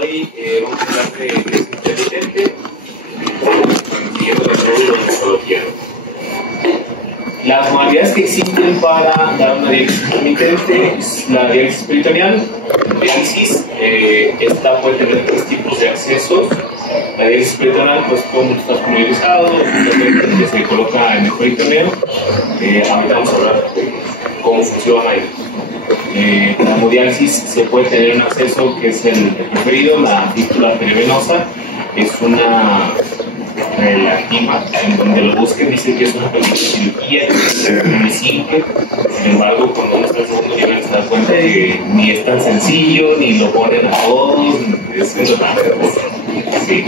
Hoy vamos a hablar de intermitente, siguiendo el módulo de metodología. Las modalidades que existen para dar una diálisis intermitente es la diálisis peritoneal, diálisis. Esta puede tener tres tipos de accesos. La diálisis peritoneal, pues como está familiarizado, que se coloca en el peritoneo. Ahorita vamos a hablar de cómo funciona y la hemodiálisis se puede tener un acceso que es el preferido, la fístula arteriovenosa. Es una relativa, en donde lo busquen dice que es una pequeña cirugía que es muy simple. Sin embargo, cuando uno está en segundo nivel se da cuenta de que ni es tan sencillo, ni lo ponen a todos, es sí.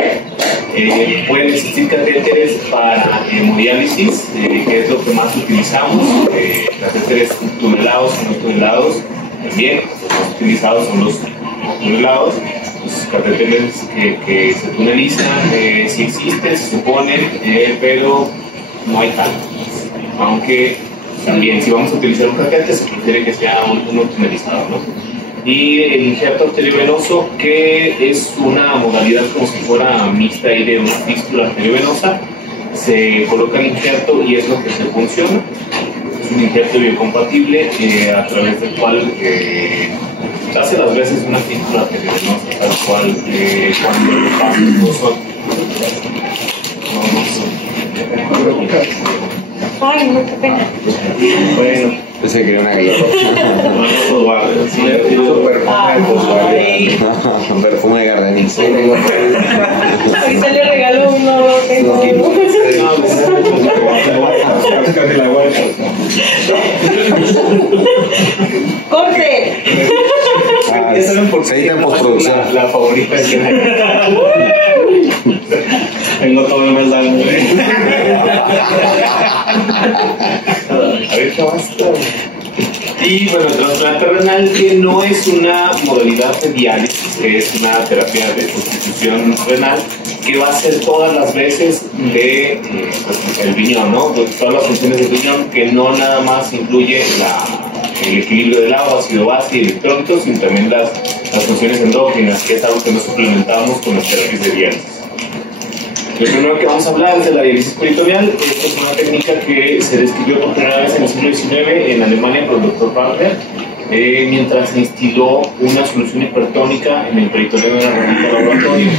Pueden existir catéteres para hemodiálisis, que es lo que más utilizamos. Catéteres tunelados o no tunelados, también los más utilizados son los tunelados. Los catéteres que se tunelizan, sí existen, se suponen, pero no hay tantos. Aunque también, si vamos a utilizar un catéter, se prefiere que sea uno tunelizado, ¿no? Y el injerto arteriovenoso, que es una modalidad como si fuera mixta ahí de una fístula arteriovenosa. Se coloca el injerto y es lo que se funciona. Es un injerto biocompatible a través del cual hace las veces una fístula arteriovenosa, tal cual cuando los pasos no son. Ay, no, qué pena. Bueno. Pensé que era una galleta. Perfume de Gardenix. Ahorita le regalo uno, tengo ¡corte! Se edita en postproducción. La favorita es tengo todo el mes largo. Ahorita basta. Y bueno, el trasplante renal, que no es una modalidad de diálisis, es una terapia de sustitución renal que va a hacer todas las veces de el riñón, ¿no? Todas las funciones del riñón, que no nada más incluye el equilibrio del agua, ácido base y electrólitos, sino también las funciones endógenas, que es algo que no suplementamos con las terapias de diálisis. Lo primero que vamos a hablar es de la diálisis peritoneal. Esta es una técnica que se describió por primera vez en el siglo XIX en Alemania por el Dr. Barber, mientras se instiló una solución hipertónica en el peritoneo de una ramita laboratorio.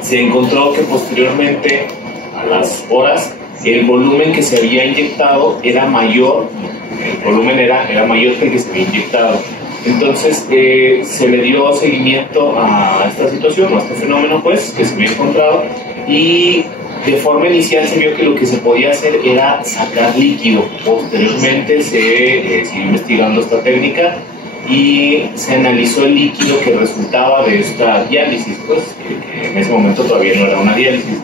Se encontró que posteriormente, a las horas, el volumen que se había inyectado era mayor, el volumen era mayor que el que se había inyectado. Entonces se le dio seguimiento a esta situación, a este fenómeno pues, que se había encontrado, y de forma inicial se vio que lo que se podía hacer era sacar líquido. Posteriormente se siguió investigando esta técnica y se analizó el líquido que resultaba de esta diálisis, pues, que en ese momento todavía no era una diálisis.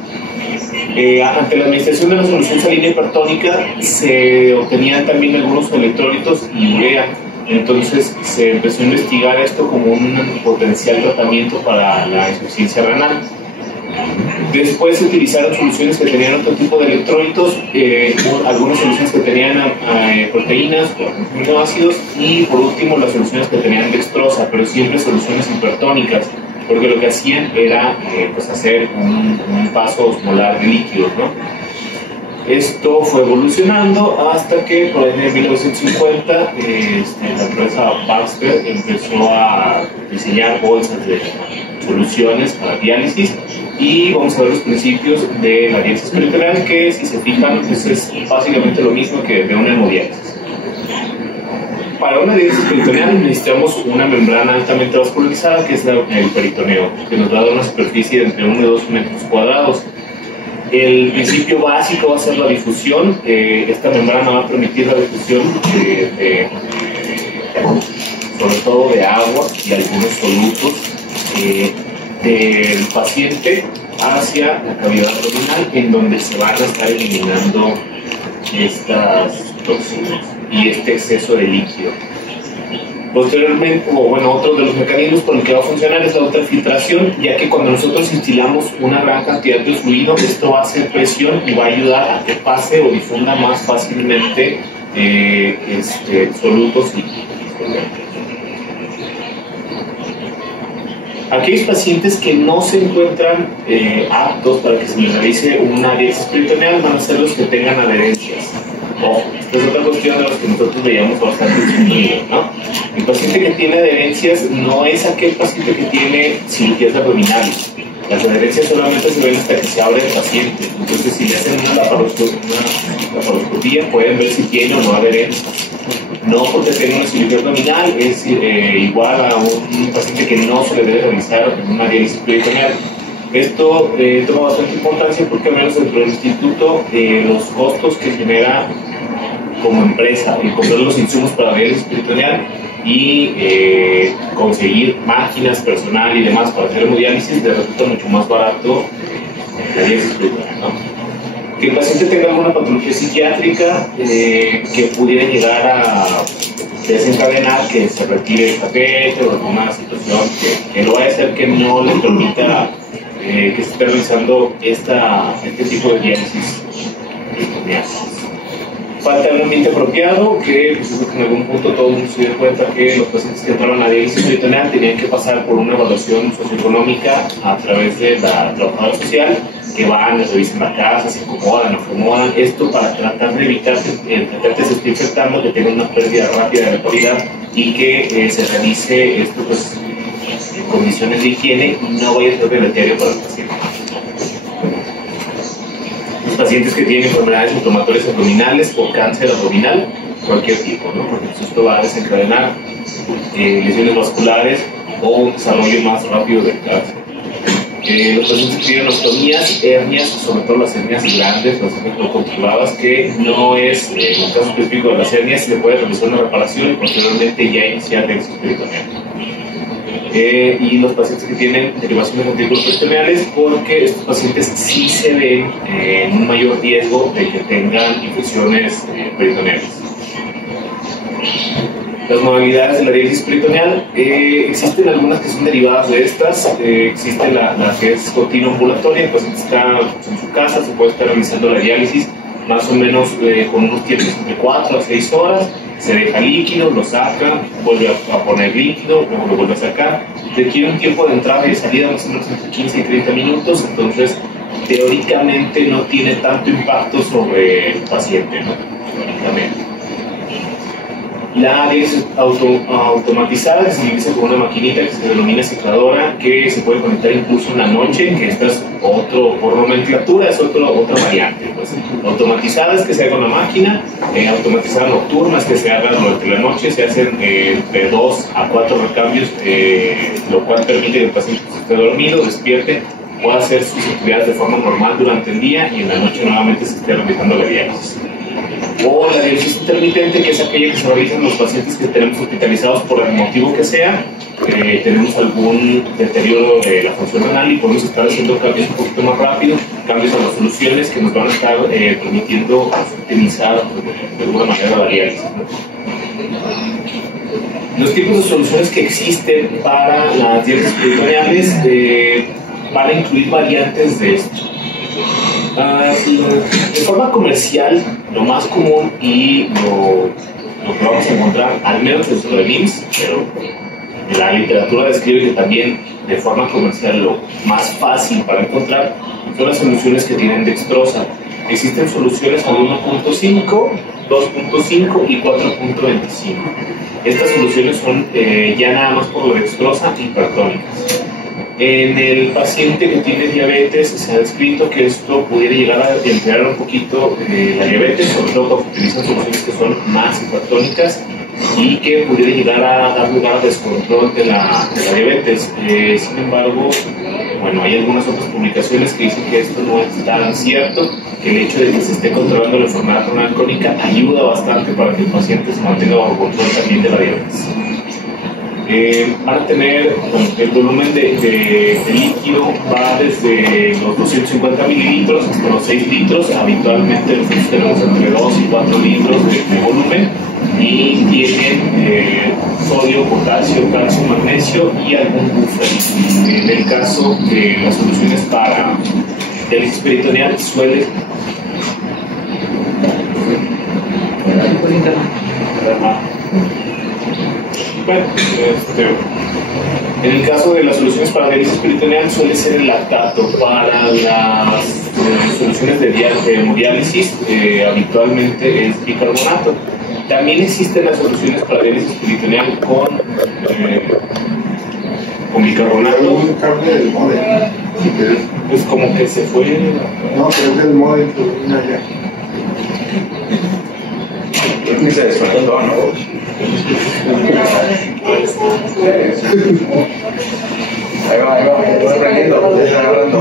Ante la administración de la solución salina hipertónica se obtenían también algunos electrolitos y urea. Entonces se empezó a investigar esto como un potencial tratamiento para la insuficiencia renal. Después se utilizaron soluciones que tenían otro tipo de electrolitos, algunas soluciones que tenían proteínas o aminoácidos, y por último las soluciones que tenían dextrosa, pero siempre soluciones hipertónicas, porque lo que hacían era pues hacer un paso osmolar de líquidos, ¿no? Esto fue evolucionando hasta que por ahí en 1950 la empresa Baxter empezó a diseñar bolsas de soluciones para diálisis, y vamos a ver los principios de la diálisis peritoneal, que si se fijan pues es básicamente lo mismo que de una hemodiálisis. Para una diálisis peritoneal necesitamos una membrana altamente vascularizada, que es el peritoneo, que nos va a dar una superficie de entre 1 y 2 metros cuadrados. El principio básico va a ser la difusión. Esta membrana va a permitir la difusión sobre todo de agua y algunos solutos del paciente hacia la cavidad abdominal, en donde se van a estar eliminando estas toxinas y este exceso de líquido. Posteriormente, otro de los mecanismos por el que va a funcionar es la ultrafiltración, ya que cuando nosotros instilamos una gran cantidad de fluido, esto va a hacer presión y va a ayudar a que pase o difunda más fácilmente solutos líquidos. Aquellos pacientes que no se encuentran aptos para que se les realice una diálisis peritoneal van a ser los que tengan adherencias. Ojo, esta es otra cuestión de los que nosotros veíamos bastante disminuido, ¿no? El paciente que tiene adherencias no es aquel paciente que tiene cirugías abdominales. Las adherencias solamente se ven hasta que se abre el paciente. Entonces, si le hacen una laparoscopía, pueden ver si tiene o no adherencias. No porque tenga una cirugía abdominal es igual a un paciente que no se le debe realizar una diálisis peritoneal. Esto toma bastante importancia porque al menos dentro del instituto los costos que genera como empresa el comprar los insumos para la diálisis peritoneal y conseguir máquinas, personal y demás para hacer hemodiálisis les resulta mucho más barato la diálisis peritoneal, ¿no? Que el paciente tenga alguna patología psiquiátrica que pudiera llegar a desencadenar que se retire el catéter o alguna situación que lo vaya a hacer que no le permita que se esté realizando este tipo de diálisis peritoneal. Falta un ambiente apropiado, que pues, en algún punto todo el mundo se dio cuenta que los pacientes que entraron a diálisis peritoneal tenían que pasar por una evaluación socioeconómica a través de la trabajadora social, que van, les revisan la casa, se acomodan, esto para tratar de evitar que el tratante se esté infectando, que tenga una pérdida rápida de la calidad y que se realice esto pues, en condiciones de higiene y no vaya a ser deleterio para el paciente. Los pacientes que tienen enfermedades inflamatorias abdominales o cáncer abdominal, cualquier tipo, ¿no? Porque esto va a desencadenar lesiones vasculares o un desarrollo más rápido del cáncer. Los pacientes que tienen ostomías, hernias, sobre todo las hernias grandes, las hernias no controladas, que no es, en el caso específico de las hernias, se le puede realizar una reparación y posteriormente ya iniciar diálisis peritoneal. Y los pacientes que tienen derivaciones antiperitoneales, porque estos pacientes sí se ven en un mayor riesgo de que tengan infecciones peritoneales. Las modalidades de la diálisis peritoneal, existen algunas que son derivadas de estas. Existe la que es continua ambulatoria, el paciente está en su casa, se puede estar realizando la diálisis más o menos con unos tiempos entre 4 a 6 horas. Se deja líquido, lo saca, vuelve a poner líquido, luego lo vuelve a sacar. Requiere un tiempo de entrada y de salida más o menos entre 15 y 30 minutos, entonces teóricamente no tiene tanto impacto sobre el paciente, ¿no? Teóricamente. La diálisis automatizada, que se realiza con una maquinita que se denomina secadora, que se puede conectar incluso en la noche, que esta es por nomenclatura es otra variante. Pues. Automatizada es que se haga con la máquina, automatizada nocturna es que se haga durante la noche, se hacen de 2 a 4 recambios, lo cual permite que el paciente esté dormido, despierte, pueda hacer sus actividades de forma normal durante el día y en la noche nuevamente se esté realizando la diálisis. O la diálisis intermitente, que es aquella que se realiza en los pacientes que tenemos hospitalizados por el motivo que sea, tenemos algún deterioro de la función renal y podemos estar haciendo cambios un poquito más rápido, cambios a las soluciones que nos van a estar permitiendo optimizar de alguna manera la diálisis, ¿no? Los tipos de soluciones que existen para las diálisis peritoneales van a incluir variantes de esto. De forma comercial, lo más común y lo que vamos a encontrar, al menos en el IMSS, pero la literatura describe que también de forma comercial lo más fácil para encontrar son las soluciones que tienen dextrosa. Existen soluciones a 1.5, 2.5 y 4.25. Estas soluciones son ya nada más por la dextrosa hipertónicas. En el paciente que tiene diabetes se ha descrito que esto pudiera llegar a empeorar un poquito la diabetes, sobre todo cuando utilizan soluciones que son más hipertónicas y que pudiera llegar a dar lugar a descontrol de la diabetes. Sin embargo, bueno, hay algunas otras publicaciones que dicen que esto no es tan cierto, que el hecho de que se esté controlando la enfermedad renal crónica ayuda bastante para que el paciente se mantenga bajo control también de la diabetes. Van a tener, bueno, el volumen de líquido va desde los 250 mililitros hasta los 6 litros. Habitualmente nosotros tenemos entre 2 y 4 litros de volumen y tienen sodio, potasio, calcio, magnesio y algún buffer. En el caso de las soluciones para diálisis peritoneal suele Bueno, en el caso de las soluciones para diálisis peritoneal suele ser el lactato. Para las soluciones de hemodiálisis habitualmente es bicarbonato. También existen las soluciones para diálisis peritoneal con bicarbonato. Un cambio del modelo. Pues como que se fue. No, creo que el modelo ya. Ni se desconectó, ¿no? Ahí va, voy aprendiendo, ya está agarrando.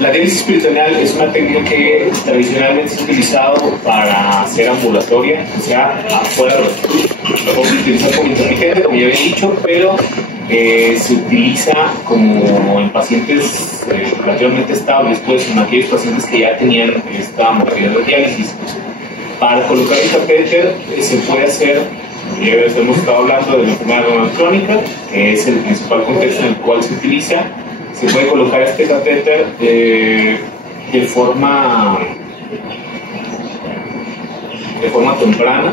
La diálisis peritoneal es una técnica que tradicionalmente se ha utilizado para hacer ambulatoria, o sea, afuera de los estudios. Lo podemos utilizar como intermitente, como ya había dicho, pero se utiliza como en pacientes relativamente estables, pues en aquellos pacientes que ya tenían esta modalidad de diálisis. Para colocar el catéter se puede hacer, ya hemos estado hablando de la enfermedad renal crónica, que es el principal contexto en el cual se utiliza. Se puede colocar este catéter de forma temprana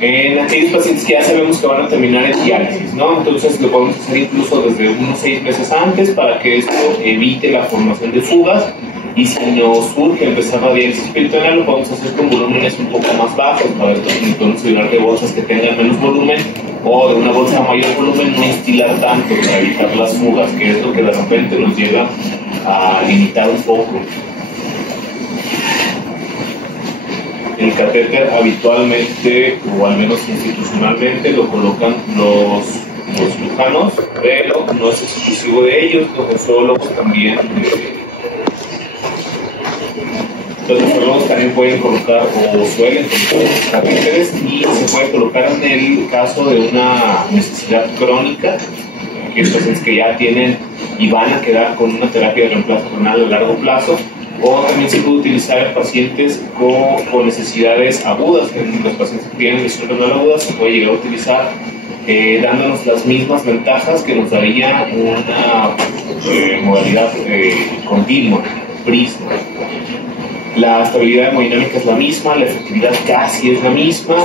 en aquellos pacientes que ya sabemos que van a terminar en diálisis, ¿no? Entonces lo podemos hacer incluso desde unos 6 meses antes para que esto evite la formación de fugas, y si nos surge empezar la diálisis peritoneal lo podemos hacer con volúmenes un poco más bajos. Para esto podemos hablar de bolsas que tengan menos volumen, o de una bolsa de mayor volumen, no instilar tanto para evitar las fugas, que es lo que de repente nos llega a limitar un poco. El catéter habitualmente, o al menos institucionalmente, lo colocan los cirujanos, pero no es exclusivo de ellos. Los nefrólogos también pueden colocar, o suelen colocar los catéteres, y se puede colocar en el caso de una necesidad crónica, que son pacientes que ya tienen y van a quedar con una terapia de reemplazo renal a largo plazo. O también se puede utilizar en pacientes con necesidades agudas. En los pacientes que tienen lesión renal aguda se puede llegar a utilizar, dándonos las mismas ventajas que nos daría una modalidad continua, prisma. La estabilidad hemodinámica es la misma, la efectividad casi es la misma,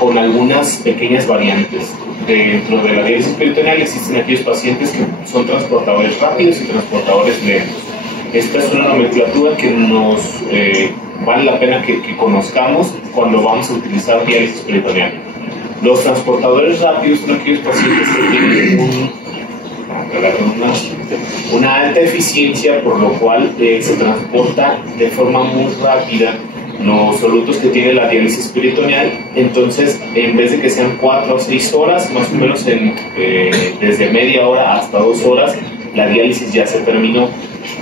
con algunas pequeñas variantes. Dentro de la diálisis peritoneal existen aquellos pacientes que son transportadores rápidos y transportadores lentos. Esta es una nomenclatura que nos vale la pena que conozcamos cuando vamos a utilizar diálisis peritoneal. Los transportadores rápidos son aquellos pacientes que tienen una alta eficiencia, por lo cual se transporta de forma muy rápida los solutos que tiene la diálisis peritoneal. Entonces, en vez de que sean 4 o 6 horas, más o menos desde media hora hasta 2 horas, la diálisis ya se terminó.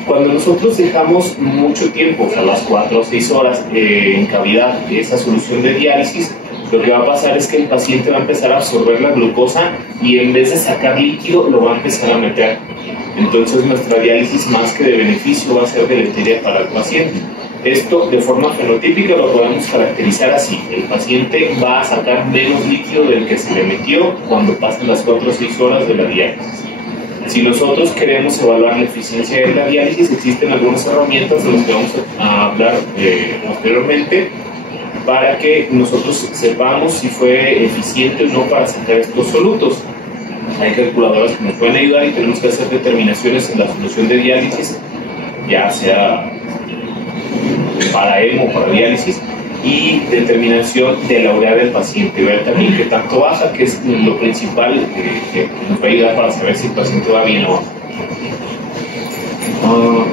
Cuando nosotros dejamos mucho tiempo, o sea, las 4 o 6 horas en cavidad de esa solución de diálisis, lo que va a pasar es que el paciente va a empezar a absorber la glucosa, y en vez de sacar líquido lo va a empezar a meter. Entonces nuestra diálisis, más que de beneficio, va a ser deleteria para el paciente. Esto de forma fenotípica lo podemos caracterizar así: el paciente va a sacar menos líquido del que se le metió cuando pasen las 4 o 6 horas de la diálisis. Si nosotros queremos evaluar la eficiencia de la diálisis, existen algunas herramientas de las que vamos a hablar posteriormente, para que nosotros sepamos si fue eficiente o no para sacar estos solutos. Hay calculadoras que nos pueden ayudar, y tenemos que hacer determinaciones en la solución de diálisis, ya sea para hemo o para diálisis, y determinación de la urea del paciente, ver también qué tanto baja, que es lo principal que nos va a ayudar para saber si el paciente va bien o no.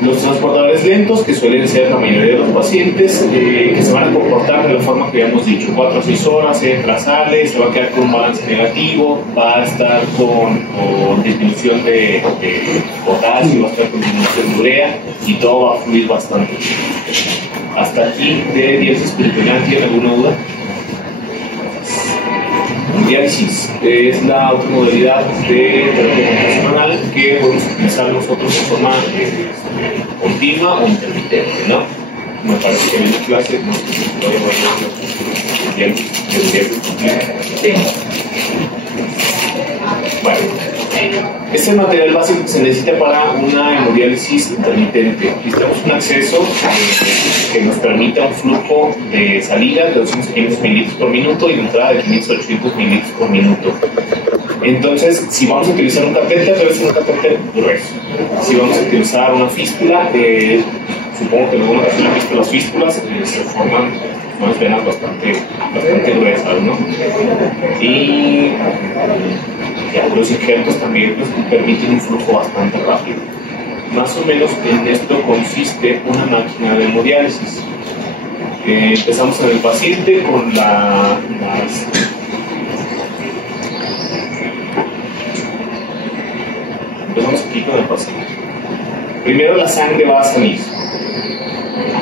Los transportadores lentos, que suelen ser la mayoría de los pacientes, que se van a comportar de la forma que habíamos dicho: 4 o 6 horas, entra, sale, se va a quedar con un balance negativo, va a estar con disminución de potasio, va a estar con disminución de urea, y todo va a fluir bastante. Hasta aquí de diálisis peritoneal. ¿Tiene alguna duda? Diálisis es la otra modalidad de terapia computacional que podemos utilizar nosotros de forma continua o intermitente, ¿no? Me parece que en la clase no voy a diálisis. Sí. Bueno, este es el material básico que se necesita para una hemodiálisis intermitente. Necesitamos un acceso que nos permita un flujo de salida de 200 a 500 mililitros por minuto y de entrada de 500 a 800 mililitros por minuto. Entonces, si vamos a utilizar un catéter, debe ser un catéter grueso. Si vamos a utilizar una fístula, supongo que en alguna ocasión han visto las fístulas, se forman unas venas bastante gruesas, ¿no? Y los injertos también pues, permiten un flujo bastante rápido. Más o menos en esto consiste una máquina de hemodiálisis. Empezamos en el paciente con empezamos aquí con el paciente. Primero la sangre va a salir.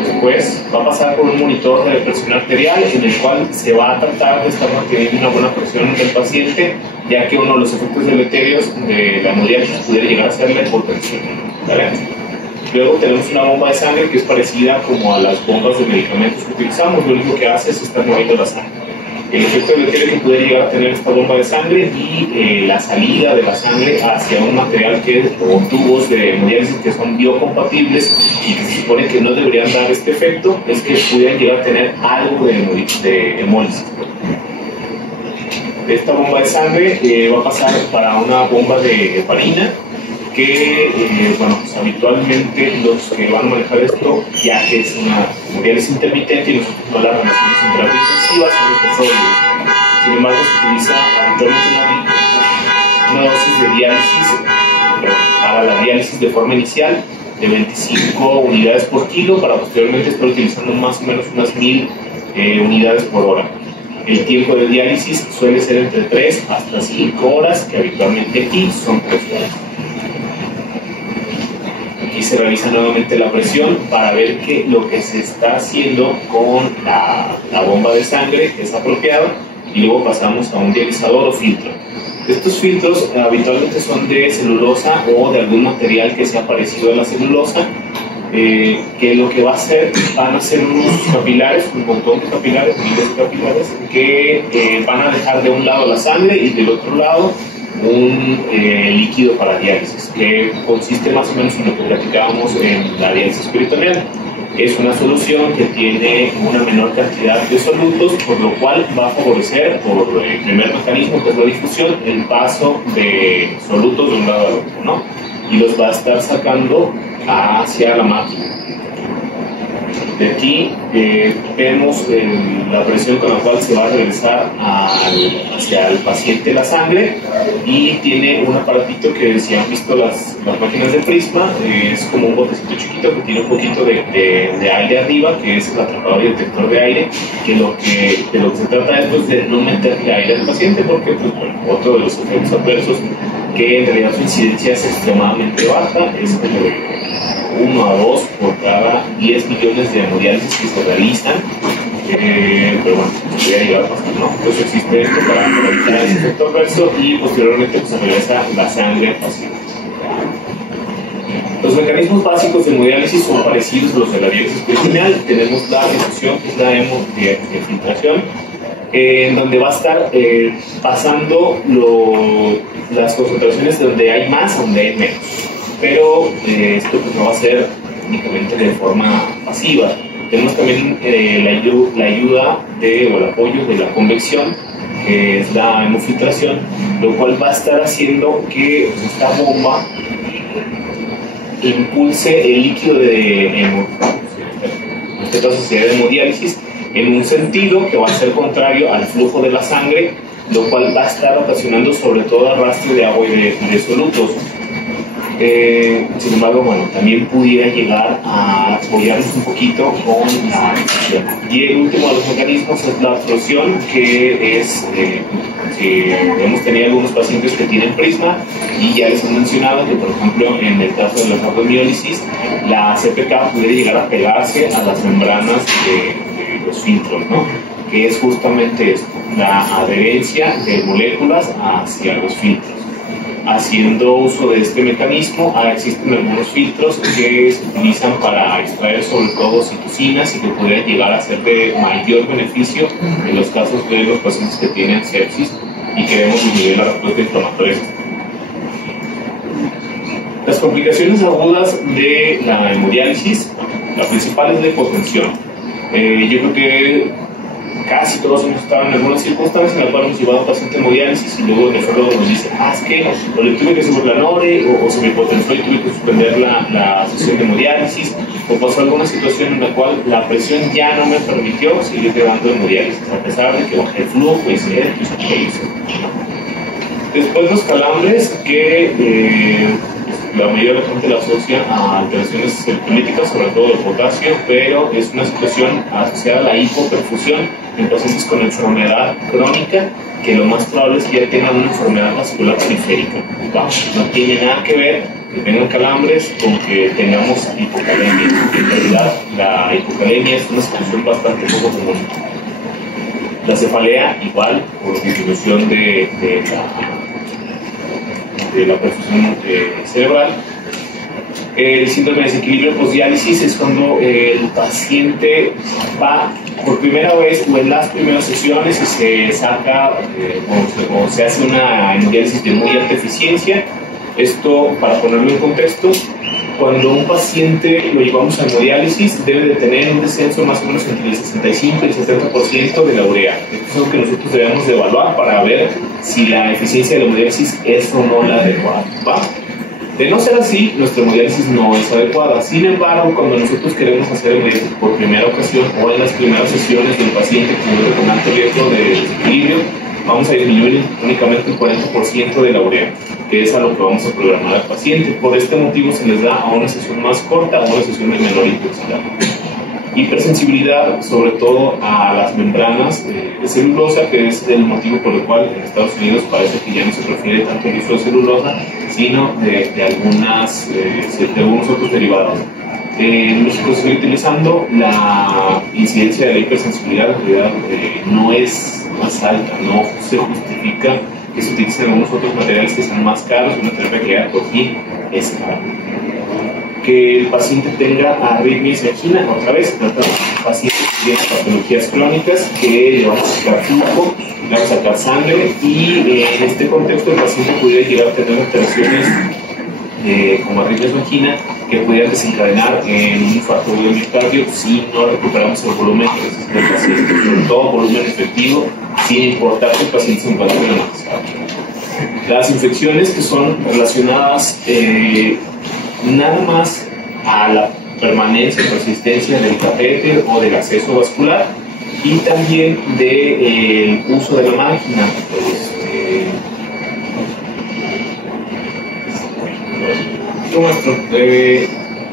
Después va a pasar por un monitor de presión arterial en el cual se va a tratar de estar manteniendo una buena presión del paciente, ya que uno de los efectos deleterios de la hemodiálisis pudiera llegar a ser la hipotensión, ¿vale? Luego tenemos una bomba de sangre que es parecida como a las bombas de medicamentos que utilizamos, lo único que hace es estar moviendo la sangre. El efecto deleterio que puede llegar a tener esta bomba de sangre y la salida de la sangre hacia un material o tubos de hemodiálisis que son biocompatibles y que se supone que no deberían dar este efecto, es que pudieran llegar a tener algo de hemólisis. Esta bomba de sangre va a pasar para una bomba de heparina que, bueno, pues habitualmente los que van a manejar esto, ya que es una hemodiálisis intermitente y nosotros no la relacionamos en terapia intensiva, son los patógenos. Sin embargo, se utiliza habitualmente una dosis de diálisis para la diálisis de forma inicial de 25 unidades por kilo, para posteriormente estar utilizando más o menos unas 1000 unidades por hora. El tiempo de diálisis suele ser entre 3 hasta 5 horas, que habitualmente aquí son 3 horas. Aquí se revisa nuevamente la presión para ver que lo que se está haciendo con la bomba de sangre es apropiado y luego pasamos a un dializador o filtro. Estos filtros habitualmente son de celulosa o de algún material que sea parecido a la celulosa, que lo que va a hacer, van a ser unos capilares, un montón de capilares, miles de capilares, que van a dejar de un lado la sangre y del otro lado un líquido para diálisis, que consiste más o menos en lo que platicábamos en la diálisis peritoneal. Es una solución que tiene una menor cantidad de solutos, por lo cual va a favorecer, por el primer mecanismo que es la difusión, el paso de solutos de un lado al otro, ¿no? Y los va a estar sacando hacia la máquina. De aquí vemos la presión con la cual se va a regresar hacia el paciente la sangre, y tiene un aparatito que, si han visto las máquinas de Prisma, es como un botecito chiquito que tiene un poquito de aire arriba, que es el atrapador y detector de aire, que de lo que se trata es pues, de no meterle aire al paciente, porque pues, bueno, otro de los efectos adversos, que en realidad su incidencia es extremadamente baja, es como de 1 a 2 por cada 10 millones de hemodiálisis que se realizan, pero bueno, podría llegar a pasar, ¿no? Entonces existe esto para evitar ese efecto adverso, y posteriormente pues, se regresa la sangre al paciente. Los mecanismos básicos de hemodiálisis son parecidos a los de la diálisis peritoneal. Tenemos la difusión, que es la hemofiltración, en donde va a estar pasando las concentraciones donde hay más, donde hay menos. Pero esto pues, no va a ser únicamente de forma pasiva. Tenemos también la ayuda o el apoyo de la convección, que es la hemofiltración, lo cual va a estar haciendo que esta bomba impulse el líquido en este caso sería de hemodiálisis, en un sentido que va a ser contrario al flujo de la sangre, lo cual va a estar ocasionando sobre todo arrastre de agua y de solutos. Sin embargo, bueno, también pudiera llegar a apoyarnos un poquito con la absorción. Y el último de los mecanismos es la absorción, que es, hemos tenido algunos pacientes que tienen Prisma, y ya les he mencionado que, por ejemplo, en el caso de la hemodiálisis, la CPK puede llegar a pegarse a las membranas de los filtros, ¿no? que es justamente esto, la adherencia de moléculas hacia los filtros. Haciendo uso de este mecanismo, existen algunos filtros que se utilizan para extraer sobre todo citocinas y que podrían llegar a ser de mayor beneficio en los casos de los pacientes que tienen sepsis y queremos disminuir la respuesta inflamatoria. Las complicaciones agudas de la hemodiálisis, la principal es la hipotensión. Yo creo que casi todos hemos estado en algunas circunstancias en las cuales hemos llevado a paciente en hemodiálisis y luego el nefrólogo nos dice, es que o le tuve que subir la NORE o se me hipotensó y tuve que suspender la sesión de hemodiálisis o pasó alguna situación en la cual la presión ya no me permitió seguir dando hemodiálisis a pesar de que bajé el flujo y se hizo. Después los calambres que la mayoría de la gente la asocia a alteraciones electrolíticas, sobre todo el potasio, pero es una situación asociada a la hipoperfusión en pacientes con enfermedad crónica, que lo más probable es que ya tengan una enfermedad vascular periférica. No tiene nada que ver que tengan calambres con que tengamos hipocalemia. En realidad, la hipocalemia es una situación bastante poco común. La cefalea, igual, por disminución de la perfusión cerebral. El síndrome de desequilibrio postdiálisis es cuando el paciente va por primera vez o en las primeras sesiones y se saca o se hace una hemodiálisis de muy alta eficiencia. Esto, para ponerlo en contexto, cuando un paciente lo llevamos a hemodiálisis debe de tener un descenso más o menos entre el 65 y el 70% de la urea. Esto es lo que nosotros debemos de evaluar para ver si la eficiencia de la hemodiálisis es o no la adecuada. De no ser así, nuestra hemodiálisis no es adecuada. Sin embargo, cuando nosotros queremos hacer hemodiálisis por primera ocasión o en las primeras sesiones del paciente que vive con alto riesgo de desequilibrio, vamos a disminuir únicamente el 40% de la urea, que es a lo que vamos a programar al paciente. Por este motivo se les da a una sesión más corta o una sesión de menor intensidad. Hipersensibilidad, sobre todo a las membranas de celulosa, que es el motivo por el cual en Estados Unidos parece que ya no se prefiere tanto el uso de celulosa, sino de algunos otros derivados. En México se sigue utilizando, la incidencia de la hipersensibilidad en realidad no es más alta, no se justifica que se utilicen algunos otros materiales que sean más caros, una terapia que ya por fin es cara. Que el paciente tenga arritmias de angina, otra vez, tratamos pacientes que tienen patologías crónicas que le vamos a sacar flujo, le vamos a sacar sangre y en este contexto el paciente pudiera llegar a tener alteraciones como arritmias de angina que pudieran desencadenar en un infarto de miocardio si no recuperamos el volumen del paciente, sobre todo volumen efectivo, sin importar que el paciente se encuentre en la. Las infecciones que son relacionadas nada más a la permanencia y persistencia del catéter o del acceso vascular y también del uso de la máquina.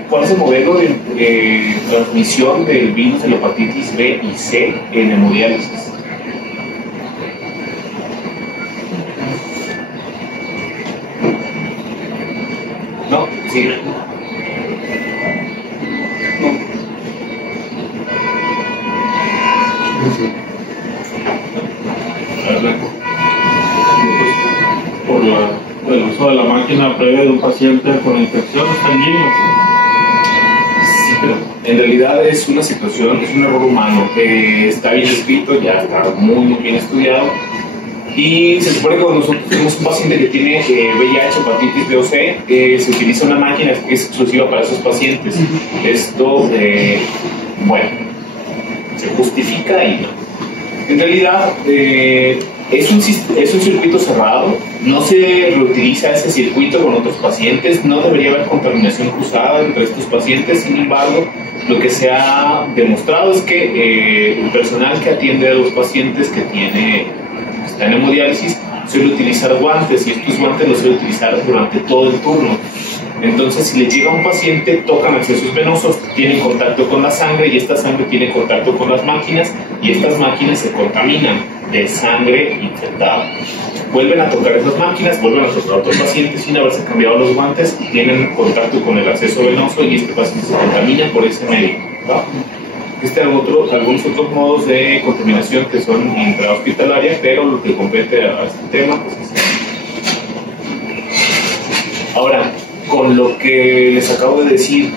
¿Cuál es el modelo de transmisión del virus de la hepatitis B y C en hemodiálisis? No, sí. Por el uso de la máquina previa de un paciente con infección sanguínea. Sí, pero en realidad es una situación, es un error humano que está bien escrito, ya está muy bien estudiado. Y se supone que cuando nosotros tenemos un paciente que tiene VIH, hepatitis B o C, se utiliza una máquina que es exclusiva para esos pacientes. Esto, bueno, se justifica y no. En realidad, es un circuito cerrado, no se reutiliza ese circuito con otros pacientes, no debería haber contaminación cruzada entre estos pacientes. Sin embargo, lo que se ha demostrado es que el personal que atiende a los pacientes que está en hemodiálisis suele utilizar guantes y estos guantes los suele utilizar durante todo el turno. Entonces, si le llega a un paciente, tocan accesos venosos, tienen contacto con la sangre y esta sangre tiene contacto con las máquinas y estas máquinas se contaminan de sangre infectada. Vuelven a tocar esas máquinas, vuelven a tocar a otros pacientes sin haberse cambiado los guantes y tienen contacto con el acceso venoso y este paciente se contamina por ese medio, ¿no? Existen algunos otros modos de contaminación que son intrahospitalaria, pero lo que compete a este tema pues es... Ahora, con lo que les acabo de decir,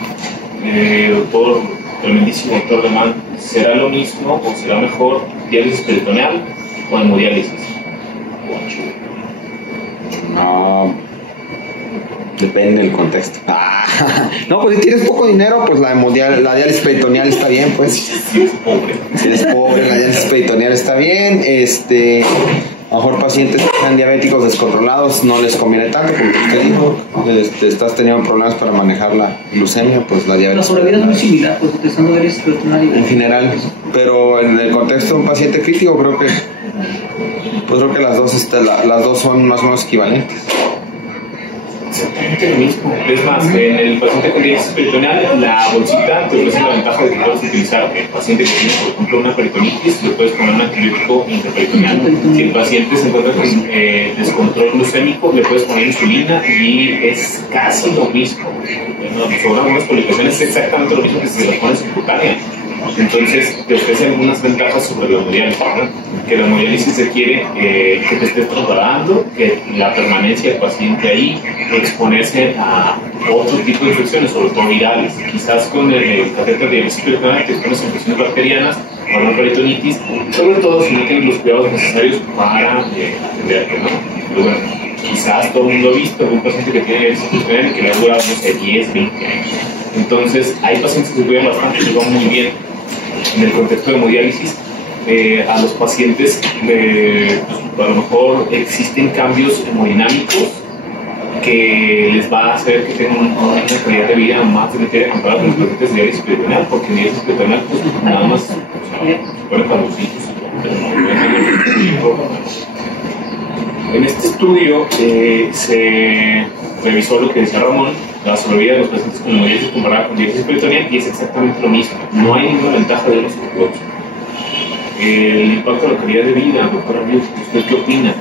doctor, tremendísimo doctor Alemán, ¿será lo mismo o será mejor diálisis peritoneal o hemodiálisis? No, depende del contexto. No, pues si tienes poco dinero, pues la diálisis peritoneal está bien, pues. Si eres pobre. Si eres pobre, la diálisis peritoneal está bien. A lo mejor pacientes que sean diabéticos descontrolados no les conviene tanto, porque usted dijo, estás teniendo problemas para manejar la glucemia, pues la diabetes. La sobrevida es muy similar, pues utilizando diálisis peritoneal en general, pero en el contexto de un paciente crítico creo que las dos son más o menos equivalentes. Exactamente lo mismo. Es más, en el paciente con diálisis peritoneal, la bolsita te ofrece la ventaja de que puedes utilizar el paciente que tiene, por ejemplo, una peritonitis, le puedes poner un antibiótico intraperitoneal. Si el paciente se encuentra con descontrol glucémico, le puedes poner insulina y es casi lo mismo. Bueno, sobre algunas publicaciones es exactamente lo mismo que si se las pones subcutánea. Entonces, te ofrece algunas ventajas sobre la hemodiálisis, ¿no? Que la hemodiálisis requiere que te estés trasladando, que la permanencia del paciente ahí, exponerse a otro tipo de infecciones, sobre todo virales. Quizás con el catéter de diálisis peritoneal te expones a infecciones bacterianas o una peritonitis, sobre todo si no tienes los cuidados necesarios para atenderte, ¿no? Pero bueno, quizás todo el mundo ha visto algún paciente que tiene diálisis peritoneal y que le ha durado, no sé, 10, 20 años. Entonces, hay pacientes que se cuidan bastante y se van muy bien. En el contexto de hemodiálisis, a los pacientes a lo mejor existen cambios hemodinámicos que les va a hacer que tengan una calidad de vida más delicada comparada con los pacientes de diálisis peritoneal, porque en diálisis peritoneal pues, nada más se ponen palucitos, pero no. En este estudio se revisó lo que decía Ramón, la sobrevida de los pacientes con hemodiálisis comparada con diálisis peritoneal, y es exactamente lo mismo. No hay ninguna ventaja de unos sobre otros. El impacto en la calidad de vida, doctor Ariel, ¿usted qué opina?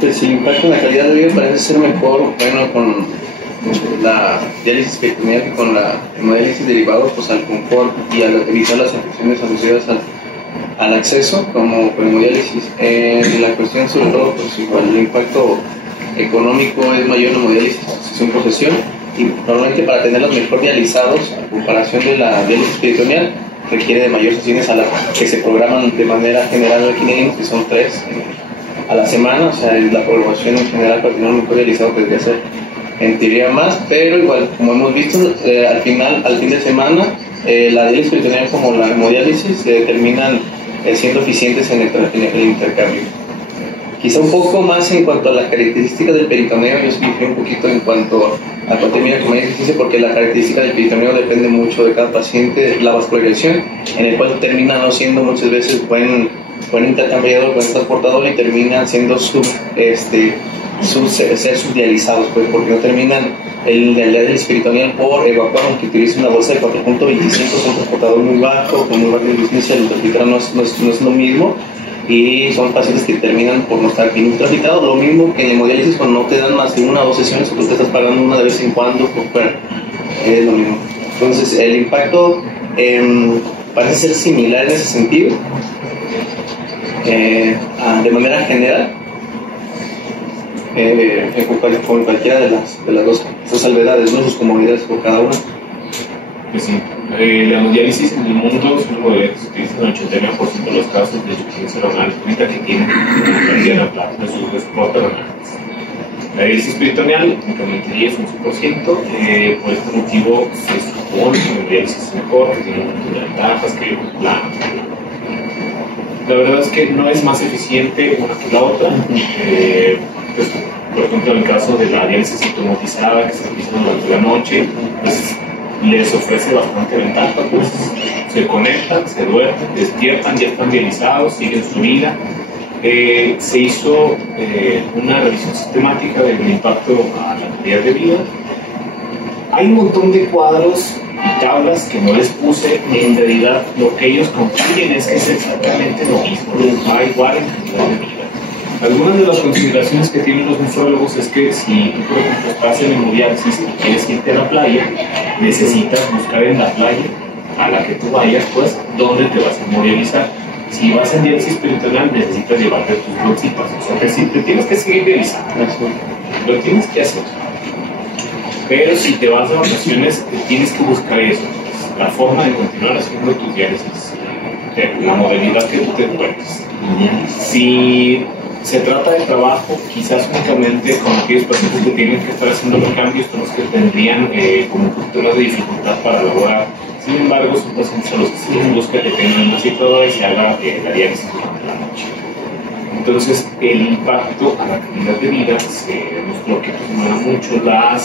Pues el impacto en la calidad de vida parece ser mejor, bueno, con la diálisis peritoneal que con la hemodiálisis derivado, pues al confort y al evitar las infecciones asociadas al acceso, como con hemodiálisis. La cuestión sobre todo, pues igual el impacto económico es mayor en hemodiálisis sin posesión, y normalmente para tenerlos mejor dializados a comparación de la diálisis peritoneal requiere de mayores sesiones a la que se programan de manera general aquí en IMSS, que son 3 a la semana. O sea, la programación en general para tener mejor dializado tendría que ser en teoría más, pero igual como hemos visto al fin de semana la diálisis peritoneal como la hemodiálisis terminan siendo eficientes en el intercambio. Quizá un poco más en cuanto a las características del peritoneo, yo sí un poquito en cuanto a termina como ejercicio, porque la característica del peritoneo depende mucho de cada paciente, la vascularización, en el cual termina no siendo muchas veces buen intercambiador, buen transportador, y terminan siendo ser subdializados, pues, porque no terminan el diálisis peritoneal por evacuar, aunque utilice una bolsa de 4.25, es un transportador muy bajo, con muy baja glucemia, el ultrafiltrado no es lo mismo, y son pacientes que terminan por no estar bien ultrafiltrados. Lo mismo que en hemodiálisis, cuando no te dan más de 1 o 2 sesiones, o tú te estás pagando una de vez en cuando, pues, es lo mismo. Entonces, el impacto parece ser similar en ese sentido, de manera general, con cualquiera de las dos salvedades, ¿no? Sus comodidades por cada una. Pues sí, la hemodiálisis en el mundo es una modalidad que se utiliza en el 89% de los casos de insuficiencia renal crónica que tienen cantidad de plata de sus transportes renales. La diálisis peritoneal únicamente 10-11%, por este motivo se supone que la hemodiálisis es mejor, que tiene un montón de ventajas, que la verdad es que no es más eficiente una que la otra. Pues, por ejemplo, en el caso de la diálisis sintomatizada que se realiza durante la noche, pues les ofrece bastante ventaja, pues se conectan, se duermen, despiertan, ya están dializados, siguen su vida. Se hizo una revisión sistemática del impacto a la calidad de vida. Hay un montón de cuadros y tablas que no les puse. En realidad lo que ellos concluyen es que es exactamente lo mismo, va igual en calidad de vida. Algunas de las consideraciones que tienen los nefrólogos es que si tú, por ejemplo, estás en hemodiálisis y quieres irte a la playa, necesitas buscar en la playa a la que tú vayas, pues, dónde te vas a hemodializar. Si vas en diálisis peritoneal, necesitas llevarte tus bolsitas. O sea, que si te tienes que seguir dializando, lo tienes que hacer. Pero si te vas de vacaciones, tienes que buscar eso, pues, la forma de continuar haciendo tus diálisis, la modalidad que tú te encuentres. Si se trata de trabajo, quizás únicamente con aquellos pacientes que tienen que estar haciendo los cambios, con los que tendrían como un poquito más de dificultad para laborar. Sin embargo, son pacientes a los que se les busca que tengan una citadora y se haga la diálisis durante la noche. Entonces, el impacto a la calidad de vida se demostró que disminuye mucho la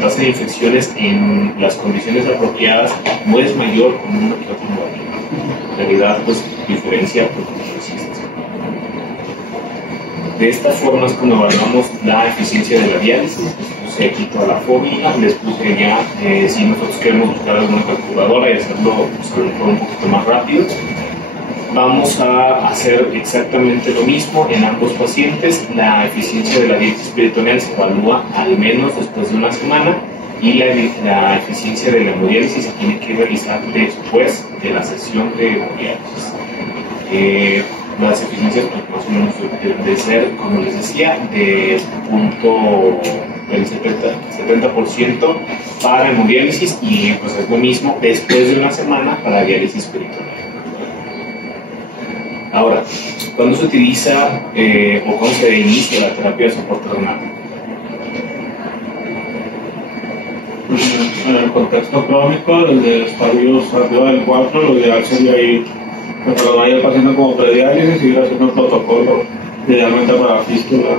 tasa de infecciones en las condiciones apropiadas, no es mayor con una que otra modalidad. En realidad, pues, diferencia porque no existe. De esta forma es como evaluamos la eficiencia de la diálisis. Se quitó la fórmula, les puse ya, si nosotros queremos buscar alguna calculadora y hacerlo pues, a lo mejor un poquito más rápido, vamos a hacer exactamente lo mismo en ambos pacientes. La eficiencia de la diálisis peritoneal se evalúa al menos después de una semana y la eficiencia de la hemodiálisis se tiene que realizar después de la sesión de hemodiálisis. Las eficiencias pues, más o menos deben de ser, como les decía, del 70% para hemodiálisis y pues es lo mismo después de una semana para diálisis peritoneal. Ahora, ¿cuándo se utiliza o cuándo se inicia la terapia de soporte renal? En el contexto crónico, desde estadios arriba del 4, lo ideal sería ir cuando vaya el paciente como prediálisis y ir haciendo un protocolo, idealmente para fístula,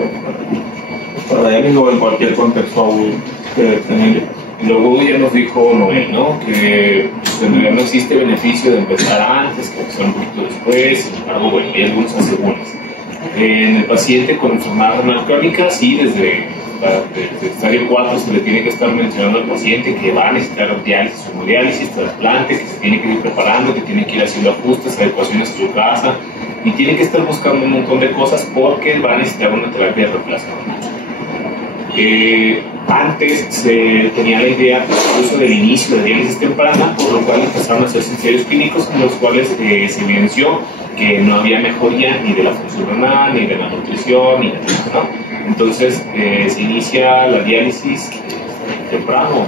para diálisis o en cualquier contexto agudo que tenga. Y luego ya nos dijo Noel, ¿no? Que pues, en realidad no existe beneficio de empezar antes, que empezar un poquito después, sin embargo, bueno, hay algunos asegúnes. En el paciente con enfermedad renal crónica, sí, desde estadio 4 se le tiene que estar mencionando al paciente que va a necesitar diálisis o hemodiálisis, trasplante, que se tiene que ir preparando, que tiene que ir haciendo ajustes, adecuaciones a su casa y tiene que estar buscando un montón de cosas porque va a necesitar una terapia de reemplazo renal. Antes se tenía la idea incluso del inicio de diálisis temprana, por lo cual empezaron a hacer ensayos clínicos en los cuales se evidenció que no había mejoría ni de la función renal, ni de la nutrición, ni de nada, ¿no? Entonces se inicia la diálisis temprano.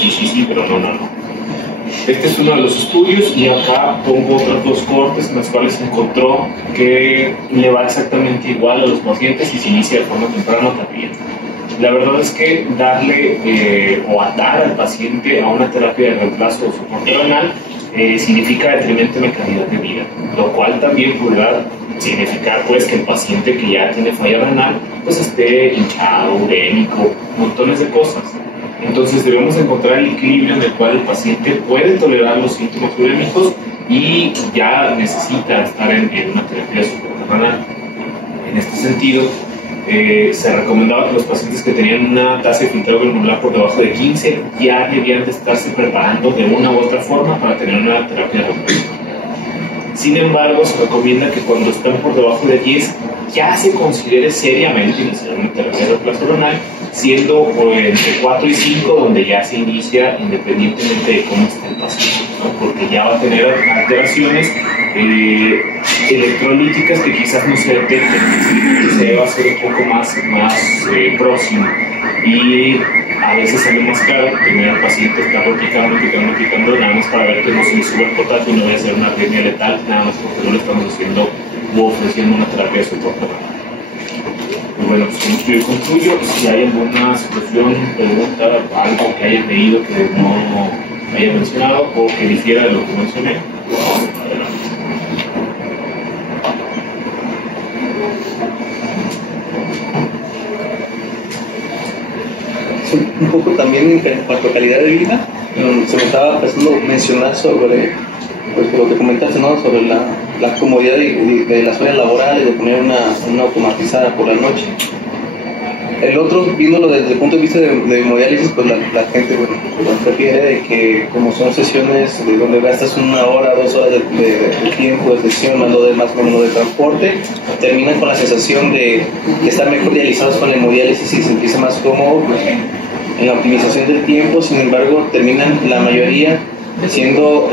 Sí, pero no. Este es uno de los estudios y acá pongo otros dos cortes en los cuales se encontró que le va exactamente igual a los pacientes y se inicia de forma temprana también. La verdad es que darle o atar al paciente a una terapia de reemplazo o soporte renal significa detrimento en la calidad de vida, lo cual también podrá significar pues que el paciente que ya tiene falla renal pues esté hinchado, urémico, montones de cosas. Entonces debemos encontrar el equilibrio en el cual el paciente puede tolerar los síntomas urémicos y ya necesita estar en una terapia de soporte renal. En este sentido, se recomendaba que los pacientes que tenían una tasa de filtrado glomerular por debajo de 15 ya debían de estarse preparando de una u otra forma para tener una terapia de reemplazo. Sin embargo, se recomienda que cuando están por debajo de 10 ya se considere seriamente iniciar una terapia de reemplazo renal, siendo entre 4 y 5 donde ya se inicia independientemente de cómo esté el paciente, ¿no? Porque ya va a tener alteraciones electrolíticas que quizás no se detecten, se va a hacer un poco más próximo y a veces sale más caro tener al paciente estar picando nada más para ver que no se le sube el potasio y no vaya a ser una arritmia letal, nada más porque no le estamos haciendo o ofreciendo una terapia de soporte renal. Y bueno, pues yo concluyo. Si hay alguna situación, pregunta, algo que haya leído que no haya mencionado o que difiera de lo que mencioné, adelante. Un poco también en cuanto a calidad de vida, se me estaba empezando a mencionar sobre pues, lo que comentaste, ¿no? Sobre la comodidad de las horas laborales, de poner una automatizada por la noche. El otro, viéndolo desde el punto de vista de hemodiálisis, pues la gente prefiere de que como son sesiones de donde gastas 1 hora, 2 horas de tiempo de sesión, más lo de más o menos de transporte, terminan con la sensación de estar mejor dializados con la hemodiálisis y sentirse más cómodo pues, en la optimización del tiempo. Sin embargo, terminan la mayoría siendo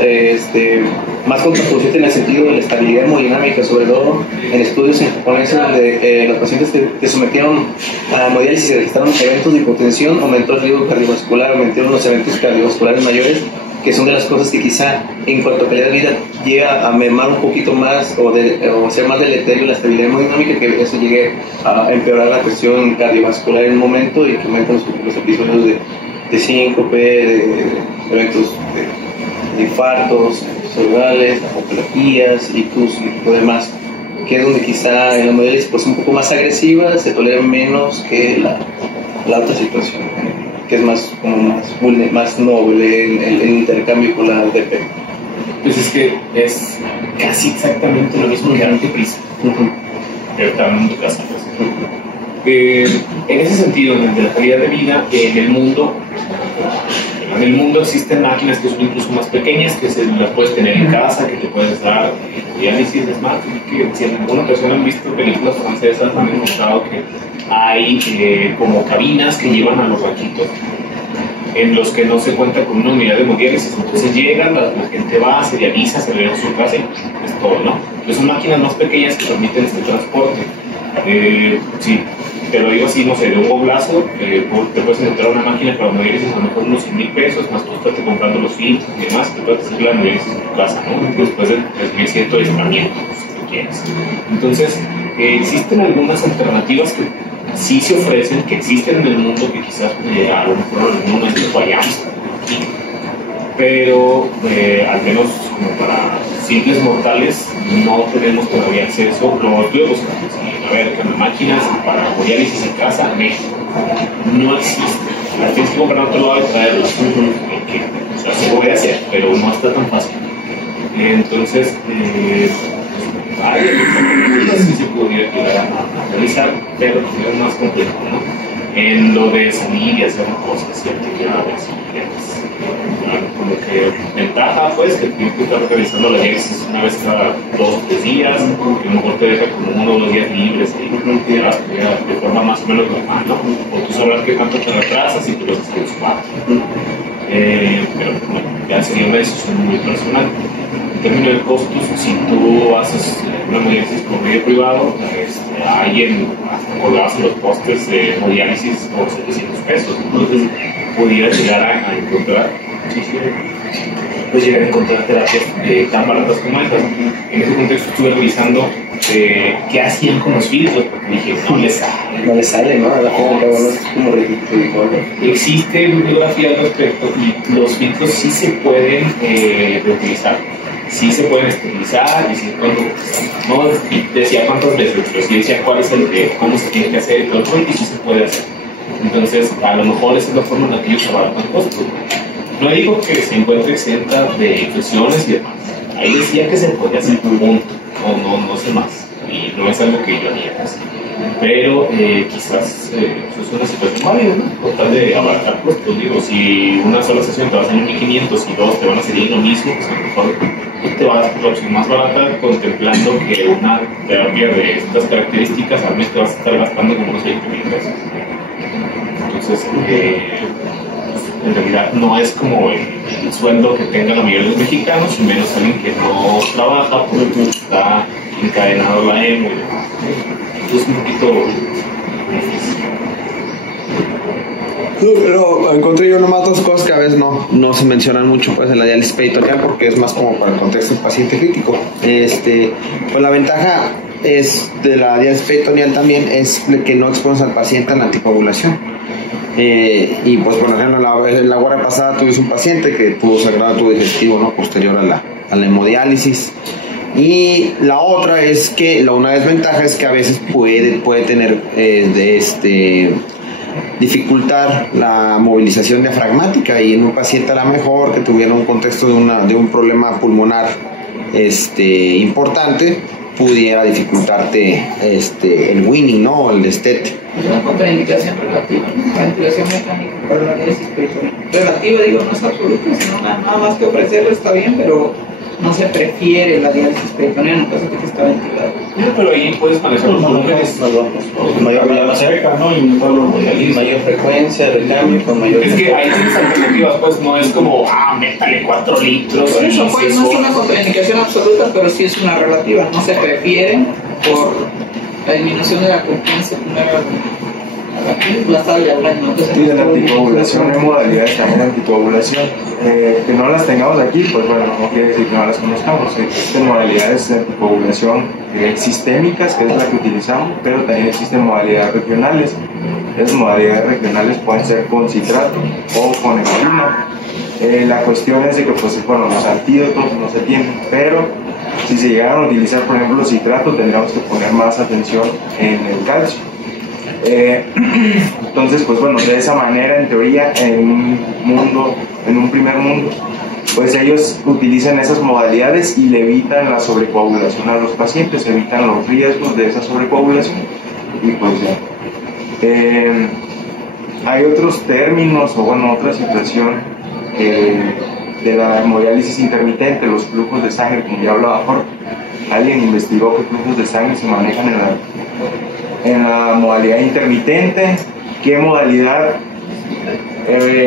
más contraproducente en el sentido de la estabilidad hemodinámica, sobre todo en estudios en japoneses donde los pacientes que sometieron a hemodiálisis y registraron eventos de hipotensión, aumentó el riesgo cardiovascular, aumentaron los eventos cardiovasculares mayores, que son de las cosas que quizá en cuanto a calidad de vida llega a mermar un poquito más o ser más deleterio la estabilidad hemodinámica, que eso llegue a empeorar la cuestión cardiovascular en un momento y que aumenten los episodios de síncope, de eventos de infartos cerebrales, apoplejías, ictus y lo demás, que es donde quizá en la hemodiálisis pues un poco más agresiva se tolera menos que la otra situación, que es más noble en el intercambio con la DP. Pues es que es casi exactamente lo mismo que darte prisa. Pero están en tu casa. En ese sentido, de la calidad de vida, en el mundo existen máquinas que son incluso más pequeñas, que las puedes tener en casa, que te puedes dar diálisis. Es más, que si en alguna ocasión han visto películas francesas, han demostrado que hay como cabinas que llevan a los ranchitos, en los que no se cuenta con una unidad de hemodiálisis. Entonces llegan, la gente va, se dializa, se regresa a su casa y es todo, ¿no? Pues son máquinas más pequeñas que permiten este transporte. Sí, te lo digo así, no sé, de un goblazo, te puedes encontrar una máquina para hemodiálisis a lo mejor unos 100,000 pesos, más tú estás comprando los filtros y demás, te puedes hacer la hemodiálisis en tu casa, ¿no? Después de 3,100 de aislamiento, si tú quieres. Entonces, existen algunas alternativas que sí se ofrecen, que existen en el mundo, que quizás a lo mejor en algún momento vayamos aquí, pero al menos como para simples mortales no tenemos todavía acceso. Lo estoy buscando, a ver, que las máquinas para hemodiálisis en casa, México, no existe. Las tienes que comprar en otro lado y traerlas. O sea, se puede hacer, pero no está tan fácil. Entonces, sí se podría llegar a realizar, pero es más complejo, ¿no? En lo de salir y hacer cosas y actividades y demás. Como que ventaja, pues, que tienes que estar realizando la diálisis una vez cada 2 o 3 días, que a lo mejor te deja como 1 o 2 días libres y te vas de forma más o menos normal, ¿no? O tú sabrás qué tanto te retrasas y tú lo haces en su parte. Pero bueno, ya sería una decisión muy personal. En términos de costos, si tú haces una hemodiálisis por medio privado, hay colgados en los postes de hemodiálisis por 700 pesos. Entonces, pudieras llegar a encontrar, terapias tan baratas como esas. En ese contexto estuve revisando qué hacían con los filtros, porque dije, no les sale, ¿no? A la gente es como ridículo. Existe bibliografía al respecto y los filtros sí se pueden reutilizar. Sí se pueden esterilizar, y sí, no decía cuántas veces, pero sí decía cuál es cómo se tiene que hacer y todo, y sí se puede hacer. Entonces, a lo mejor esa es la forma en la que ellos abarcan costos. No digo que se encuentre exenta de infecciones y demás. Ahí decía que se podía hacer un punto, no sé más. Y no es algo que yo haría así. Pero quizás eso es una situación válida, ¿no? Total de abarcar costos. Digo, si una sola sesión te va a salir 1,500 y 2 te van a salir lo mismo, pues a lo mejor te va a dar la opción más barata, contemplando que una terapia de estas características al mes te vas a estar gastando como unos 20,000 pesos. Entonces, en realidad no es como el sueldo que tengan la mayoría de los mexicanos, y menos alguien que no trabaja porque está encadenado a la hemo. Es un poquito difícil. Pero encontré yo nomás 2 cosas que a veces no se mencionan mucho, pues, en la diálisis peritoneal, porque es más como para el contexto del paciente crítico. Pues la ventaja de la diálisis peritoneal también es que no expones al paciente a la anticoagulación. Y pues, por ejemplo, en la hora pasada tuvimos un paciente que tuvo sangrado tubo digestivo, ¿no?, posterior a la hemodiálisis. Y la otra es que una desventaja es que a veces puede tener dificultar la movilización diafragmática, y en un paciente a lo mejor que tuviera un contexto de un problema pulmonar importante, pudiera dificultarte el winning, ¿no?, el destete. Es una contraindicación relativa, ¿no? La ventilación mecánica para la diálisis peritoneal. Relativa, digo, no es absoluta, sino nada más que ofrecerlo está bien, pero no se prefiere la diálisis peritoneal en caso de que está ventilado. Pero ahí puedes manejar los volúmenes. Mayor seca, ¿no? Y mayor frecuencia de cambio con mayor. Es que ahí tienes alternativas, pues no es como, métale 4 litros. Por eso, pues, no es una contraindicación absoluta, pero sí es una relativa. No se prefiere por la disminución de la confianza secundaria. Y de la anticoagulación hay modalidades también de anticoagulación. Que no las tengamos aquí, pues bueno, no quiere decir que no las conozcamos. Existen modalidades de anticoagulación sistémicas, que es la que utilizamos, pero también existen modalidades regionales. Esas modalidades regionales pueden ser con citrato o con heparina. La cuestión es de que, pues, bueno, los antídotos no se tienen, pero si se llegaran a utilizar, por ejemplo, citrato, tendríamos que poner más atención en el calcio. Entonces, pues bueno, de esa manera, en teoría, en un primer mundo, pues ellos utilizan esas modalidades y le evitan la sobrecoagulación a los pacientes, evitan los riesgos de esa sobrecoagulación. Y pues ya. Hay otros términos, o bueno, otra situación de la hemodiálisis intermitente, los flujos de sangre, como ya hablaba Jorge. Alguien investigó qué flujos de sangre se manejan en la modalidad intermitente, qué modalidad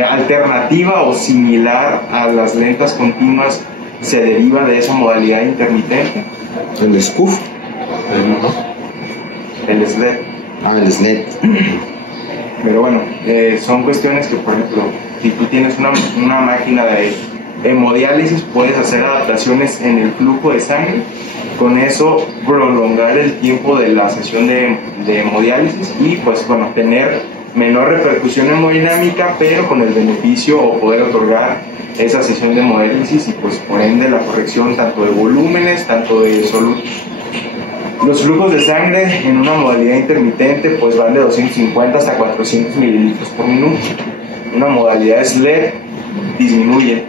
alternativa o similar a las lentas continuas se deriva de esa modalidad intermitente. El SCUF. El SLED. El SLED. Pero bueno, son cuestiones que, por ejemplo, si tú tienes una máquina de hemodiálisis, puedes hacer adaptaciones en el flujo de sangre, con eso prolongar el tiempo de la sesión de hemodiálisis y, pues bueno, tener menor repercusión hemodinámica, pero con el beneficio o poder otorgar esa sesión de hemodiálisis y, pues, por ende, la corrección tanto de volúmenes, tanto de solutos. Los flujos de sangre en una modalidad intermitente, pues, van de 250 hasta 400 mililitros por minuto. Una modalidad SLED disminuye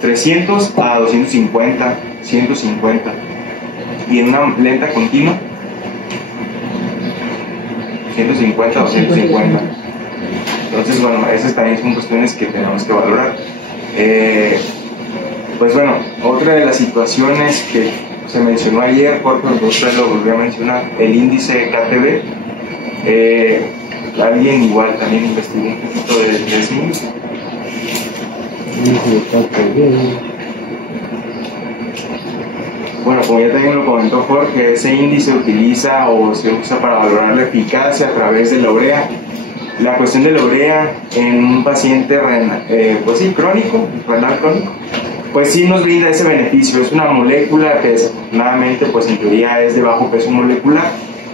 300 a 250, 150. Y en una lenta continua, 150 o 150. Entonces, bueno, esas también son cuestiones que tenemos que valorar. Pues bueno, otra de las situaciones que se mencionó ayer, Jorge usted lo volvió a mencionar, el índice KTB. Alguien igual también investigó un poquito de ese índice. Bueno, como ya también lo comentó Jorge, ese índice utiliza o se usa para valorar la eficacia a través de la urea. La cuestión de la urea en un paciente renal, pues sí, renal crónico, pues sí nos brinda ese beneficio. Es una molécula que desafortunadamente, pues en teoría es de bajo peso molecular.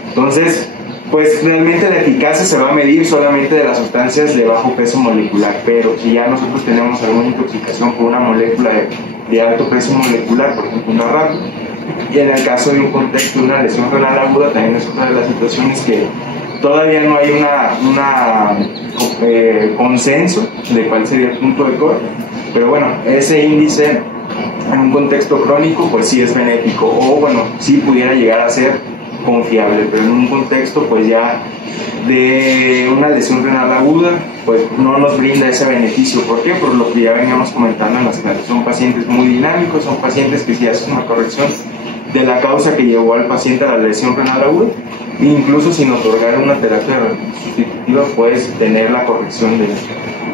Entonces, pues realmente la eficacia se va a medir solamente de las sustancias de bajo peso molecular, pero si ya nosotros tenemos alguna intoxicación por una molécula de alto peso molecular, por ejemplo una RAP, y en el caso de un contexto de una lesión renal aguda, también es otra de las situaciones que todavía no hay un consenso de cuál sería el punto de corte, pero bueno, ese índice en un contexto crónico pues sí es benéfico, o bueno, sí pudiera llegar a ser confiable, pero en un contexto pues ya de una lesión renal aguda pues no nos brinda ese beneficio. ¿Por qué? Por lo que ya veníamos comentando en las clases, son pacientes muy dinámicos, son pacientes que si haces una corrección de la causa que llevó al paciente a la lesión renal aguda, incluso sin otorgar una terapia sustitutiva puedes tener la corrección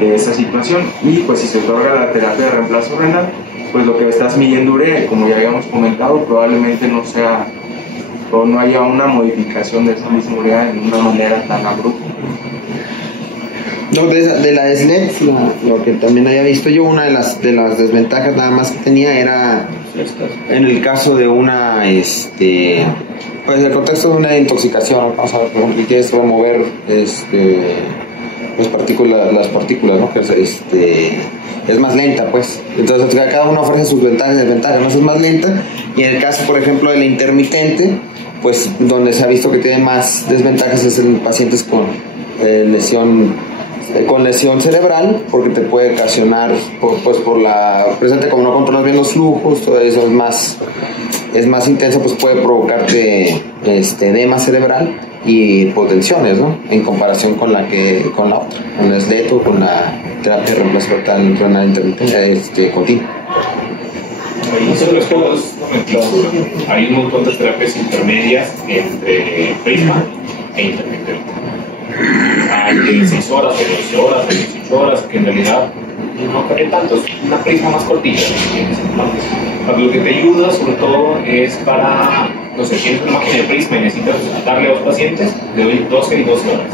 de esa situación, y pues si se otorga la terapia de reemplazo renal, pues lo que estás midiendo urea, y como ya habíamos comentado, probablemente no sea o no haya una modificación de esa misma urea en una manera tan abrupta. No, de la SLED, lo que también había visto yo, una de las desventajas nada más que tenía era en el caso de una, pues el contexto de una intoxicación, vamos a ver, por ejemplo, quieres remover las partículas, ¿no? Que es más lenta, pues. Entonces cada uno ofrece sus ventajas y desventajas, ¿no? Es más lenta, y en el caso, por ejemplo, de la intermitente, pues donde se ha visto que tiene más desventajas es en pacientes con lesión cerebral, porque te puede ocasionar por la presente, como no controlas bien los flujos, todo eso es más intenso, pues puede provocarte edema cerebral y hipotensiones, ¿no? En comparación con la otra, con el SLED o con la terapia de reemplazo renal intermitente continua. conectivo. Hay un montón de terapias intermedias entre prisma e intermitente. Hay de 16 horas, de 12 horas, de 18 horas, que en realidad no cambia tanto, es una prisma más cortita. Para lo que te ayuda, sobre todo, es para, no sé, tienes una máquina de prisma y necesitas darle a 2 pacientes, le doy 12 y 12 horas.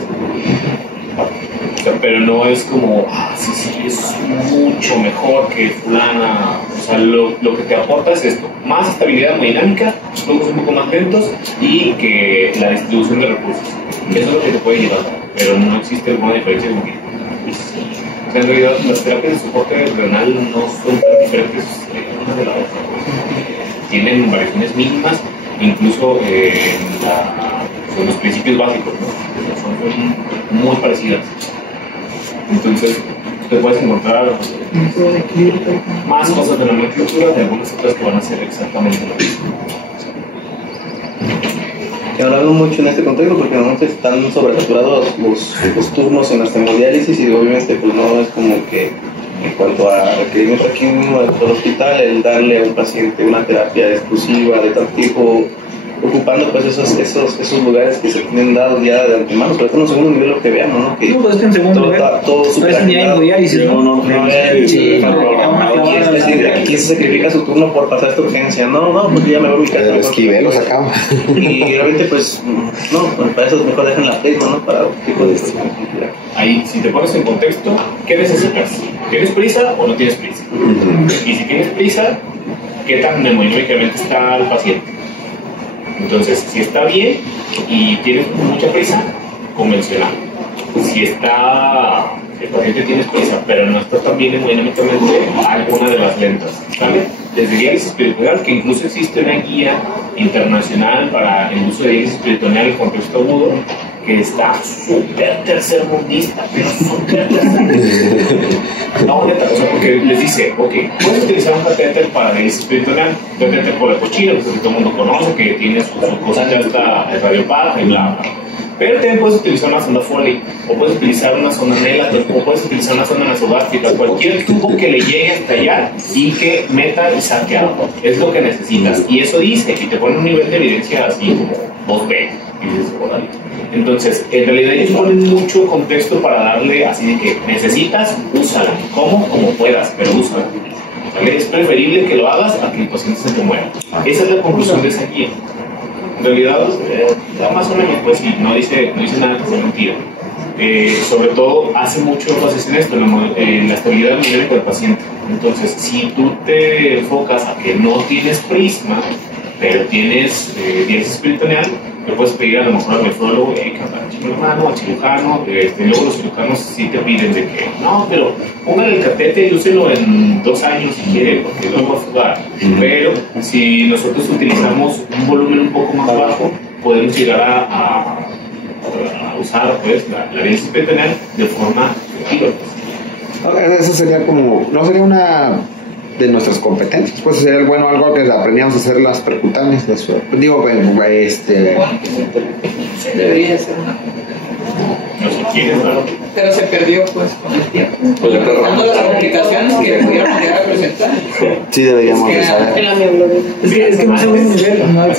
O sea, pero no es como, sí, es mucho mejor que fulana. O sea, lo que te aporta es esto: más estabilidad hemodinámica, flujos un poco más lentos y que la distribución de recursos. Eso es lo que te puede llevar, pero no existe alguna diferencia con que. O sea, en realidad, las terapias de soporte renal no son tan diferentes una de la otra. Tienen variaciones mínimas, incluso en los principios básicos, ¿no? Son muy parecidas. Entonces, te puedes encontrar más cosas de la nomenclatura de algunas otras que van a ser exactamente lo mismo. He hablado mucho en este contexto porque normalmente están sobresaturados los turnos en las hemodiálisis y obviamente pues no es como que en cuanto a requerimientos aquí mismo dentro del hospital, el darle a un paciente una terapia exclusiva de tal tipo, ocupando pues esos lugares que se tienen dados ya de antemano, pero esto en un segundo nivel lo que veamos, ¿no? Que no, pues es que en segundo nivel todo super agendado. Aquí se sacrifica su turno por pasar esta urgencia, no, pues ya me voy a ubicar. El esquivel lo sacamos. Y realmente pues, no, pues para eso mejor dejan la prisma, ¿no? Para otro tipo de Ahí, si te pones en contexto, ¿qué necesitas? ¿Tienes prisa o no tienes prisa? Y si tienes prisa, ¿qué tan hemodinámicamente está el paciente? Entonces, si está bien y tienes mucha prisa, convencional. Si el paciente tiene prisa, pero no está tan bien hemodinámicamente, alguna de las lentas, ¿sale? Desde diálisis peritoneal, que incluso existe una guía internacional para el uso de diálisis peritoneal en contexto agudo, que está súper tercermundista, pero súper tercermundista. No, neta, o sea, porque les dice, ok, puedes utilizar un catéter para diálisis peritoneal, un catéter por la cochina, que todo el mundo conoce, que tiene su cosa ya está radiopaja y bla, bla. Pero también puedes utilizar una sonda Foley, o puedes utilizar una sonda Nela, o puedes utilizar una sonda nasogástrica, cualquier tubo que le llegue hasta allá y que meta y saque agua. Es lo que necesitas. Y eso dice, y te pone un nivel de evidencia así como 2B. Y dices, órale. Entonces, en realidad ellos ponen mucho contexto para darle así de que necesitas, úsala. ¿Cómo? Como puedas, pero úsala. ¿Vale? Es preferible que lo hagas a que el paciente se te muera. Esa es la conclusión de esa guía. En realidad, más o menos, pues sí, no dice nada que sea mentira. Sobre todo, hace mucho énfasis en esto, en la estabilidad hemodinámica del paciente. Entonces, si tú te enfocas a que no tienes prisma, pero tienes diálisis peritoneal, le puedes pedir a lo mejor al nefrólogo que la mano, al cirujano. Luego los cirujanos sí te piden de que no, pero póngale el catéter y úselo en 2 años si quiere, porque luego va a jugar. Pero si nosotros utilizamos un volumen un poco más bajo, podemos llegar a usar pues la diálisis peritoneal de forma efectiva. Eso sería como, no sería una de nuestras competencias, pues sería algo que aprendíamos a hacer las percutáneas. Digo, debería ser una. No sé quién es, ¿verdad? Pero se perdió pues con el tiempo. Pues le Dando las complicaciones que pudieron llegar a presentar. Sí, deberíamos de saber. Es que no se ve un nivel, no hay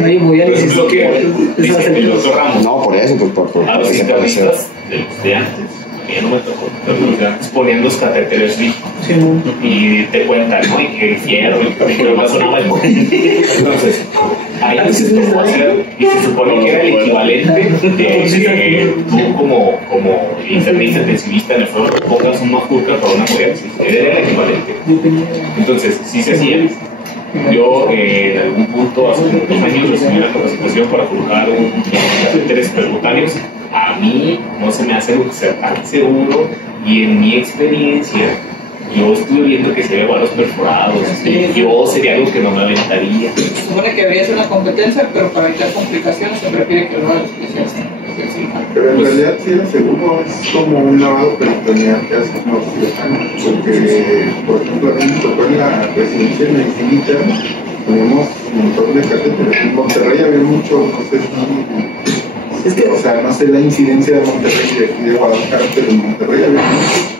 no hay hemodiálisis. Es lo que dice el doctor Ramos. No, por eso, por A los ese parecer. internistas de antes, que ya no me tocó, pero los de antes ponían los catéteres fijos. Sí, no. Y te cuentan, ¿no? Y que el fierro, y que lo más sonaba el Entonces, ahí se tocó hacer, y se supone que era el equivalente de tú como internista intensivista en el foro pongas un majurca para una hemodiálisis. Era el equivalente. Entonces, sí se hacía. Yo en algún punto, hace unos 2 años, recibí una capacitación para forjar catéteres percutáneos. A mí no se me hace ser tan seguro, y en mi experiencia yo estuve viendo que se ve varos perforados. Yo sería algo que no me aventaría. Se supone que debería ser una competencia, pero para evitar complicaciones se prefiere que lo haga el especialista. Pero en realidad sí era seguro, es como un lavado peritoneal que hacen los cirujanos, porque, por ejemplo, a mí me tocó en la residencia de medicina interna, teníamos un montón de catéteres. En Monterrey había mucho, no sé si O sea, no sé la incidencia de Monterrey y de aquí de Guadalajara, pero en Monterrey había mucho.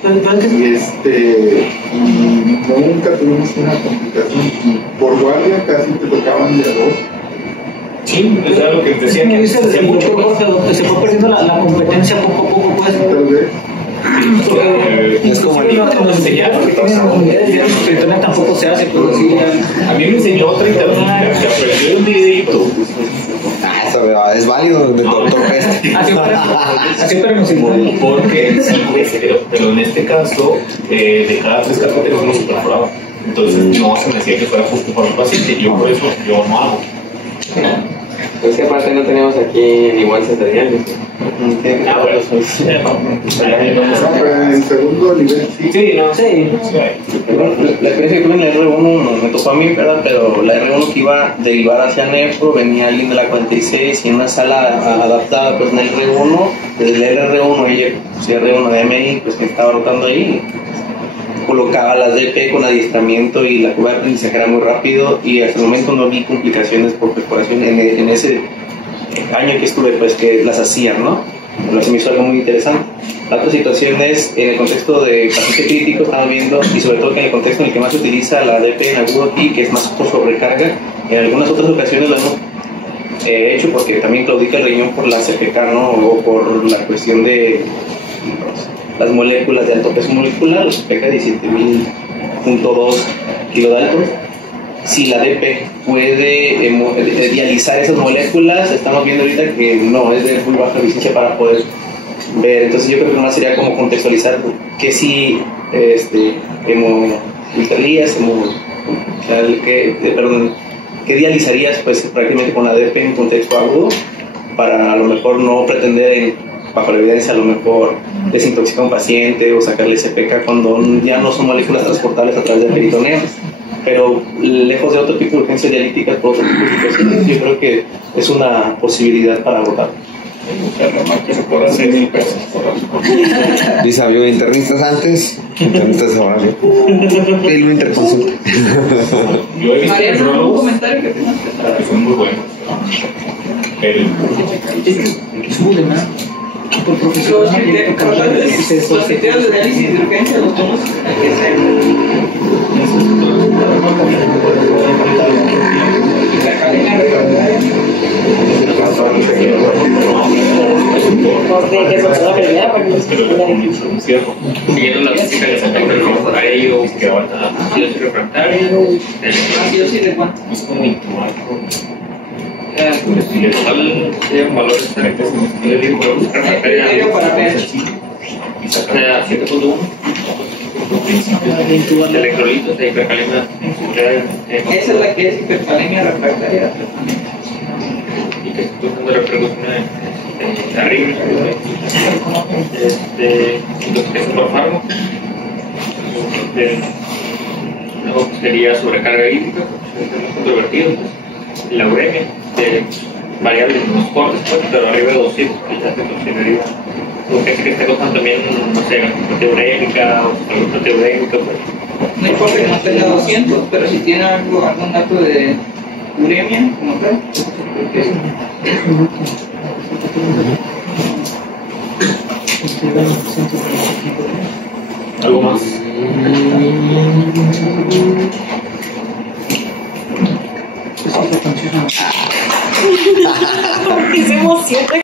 Y nunca tuvimos una complicación. Y por guardia casi te tocaban de a dos. Sí, es algo que decía que Dice hacía el mucho. doctor Jorge, donde se fue perdiendo la competencia poco a poco, pues. Tal vez. Es como el- En los señales que tienen las unidades de internet tampoco se hace, pero sí. A mí me enseñó otra internet que aprendí de un videito. Eso es válido, del doctor Pest. Así pero nos importa. Porque, sí, pero en este caso, de cada 3 carpetas uno se perforaba. Entonces no se me decía que fuera justo para el paciente. Yo por eso yo no hago. Es que aparte no tenemos aquí ni bolsas de diálisis. Ah, bueno, No, pero en el segundo nivel sí. sí, no. Sí. La experiencia que tuve en la R1 me tocó a mí, ¿verdad? Pero la R1 que iba derivada hacia Nefro, venía alguien de la 46 y en una sala adaptada, pues en el R1, desde el R1 ella, pues R1 de MI, pues que estaba rotando ahí, colocaba las DP con adiestramiento y la curva de aprendizaje era muy rápido y hasta el momento no vi complicaciones por perforación en ese año que estuve, pues que las hacían, ¿no? Pero se me hizo algo muy interesante. La otra situación es en el contexto de paciente crítico, estamos viendo, y sobre todo que en el contexto en el que más se utiliza la DP en agudo aquí, que es más por sobrecarga, en algunas otras ocasiones lo hemos hecho porque también claudica el riñón por la CPK, ¿no? O por la cuestión de las moléculas de alto peso molecular, los CPK 17.000.2 kilodaltons. Si la DP puede dializar esas moléculas, estamos viendo ahorita que no, es de muy baja eficiencia para poder ver. Entonces yo creo que más sería como contextualizar que si ¿qué dializarías pues prácticamente con la DP en contexto agudo para a lo mejor no pretender bajo la evidencia a lo mejor desintoxicar a un paciente o sacarle CPK cuando ya no son moléculas transportables a través del peritoneo? Pero lejos de otro tipo de urgencias dialíticas por otro tipo de situaciones, yo creo que es una posibilidad para abordar. Dice, había internistas antes, internistas ahora. Y lo interconsulta. Yo he visto Mariano, un neurólogos comentario que tengas que son muy buenos. Por profesor, los criterios de diálisis de urgencia los tomas Siguiendo la física de Santander, a ellos que aguanta ácidos refractarios, ácidos de cuánto. Es como intubar. y el total tienen valores diferentes. Le digo, Criterio para ver. Y sacar 7.1. Electrolitos de hipercalemia. Esa es la que es hipercalemia refractaria. Y que estoy usando la reproducción arriba. Entonces, por fármaco. Luego sería sobrecarga hídrica, es controvertido. La uremia, variable en los cortes, pues, pero arriba de 200, quizás se consideraría. Porque que esté costando también, no sé, proteurémica o proteurémica, pues. No importa que no tenga 200, pero si tiene algún dato de uremia, como tal, porque algo más. Hicimos 7